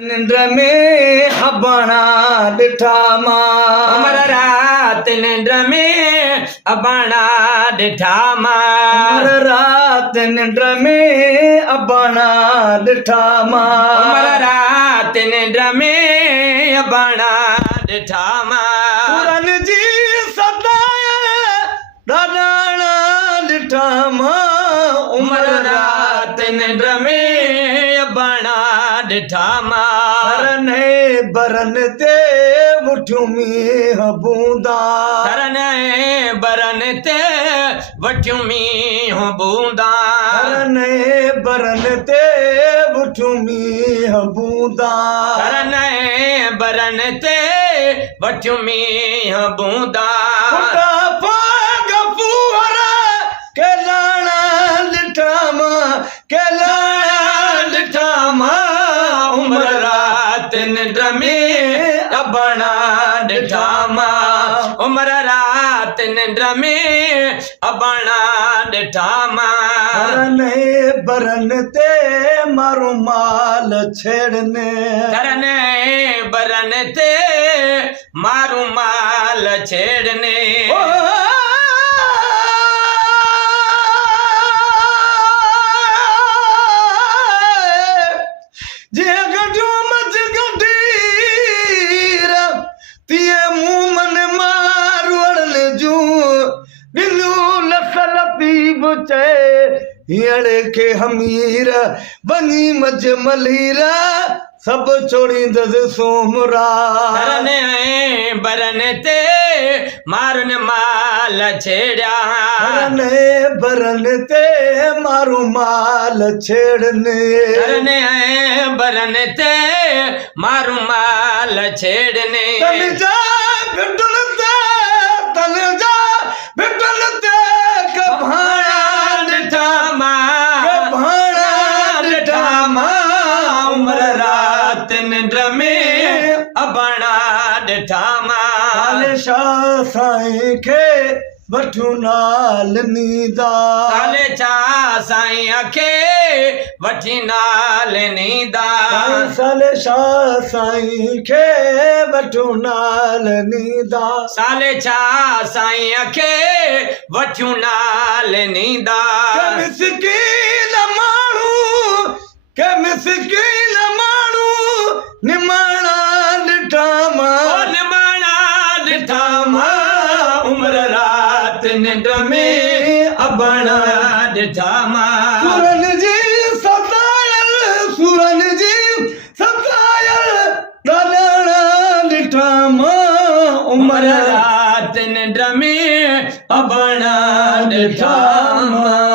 निंड में अबाणा ॾिठा मां उमर रात निंड में अबाणा ॾिठा मां उमर रात निंड में अबाणा ॾिठा मां उमर रात निंड में अबाणा ॾिठा मां सुरन जी सदाए ॾाॾाणा ॾिठा मां उमर रात निंड में अबाणा ॾिठा मां बरन ते वठियूं मींहं बूंदा तरन बरन ते वठियूं मींहं बूंदा बरन ते वठियूं मींहं बूंदा तरन बरन ते वठियूं मींहं बूंदा निंड में अबाणा ॾिठा मां उमर रात निंड में अबाणा ॾिठा मां बरन ते मारू माल छेड़ने तरन बरन ते मारू माल छेड़ने हीअड़े खे हमीर बनी मज मलीरा सब छोड़ींदसि सोमरा बरन ते मारुन माल छेड़िया बरन ते मारू माल छेड़ने बरन ते मारू माल छेड़ने निंड में अबाणा ॾिठा मां शाह साईं खे वठूं नाल नींदा साले छा साईं खे वठी नाल नींदा साले शाह साईं खे वठूं नाल नींदा साले छा साईं खे वठूं नाल नींदा मिसकीन माण्हू के मिसकीन माण्हू निमाणा ॾिठा मां निमाणा ॾिठा मां उमर रात निंड में अबाणा ॾिठा मां सुरन जी सतायल ॾाॾाणा ॾिठा मां उमर रात निंड में अबाणा ॾिठा मां।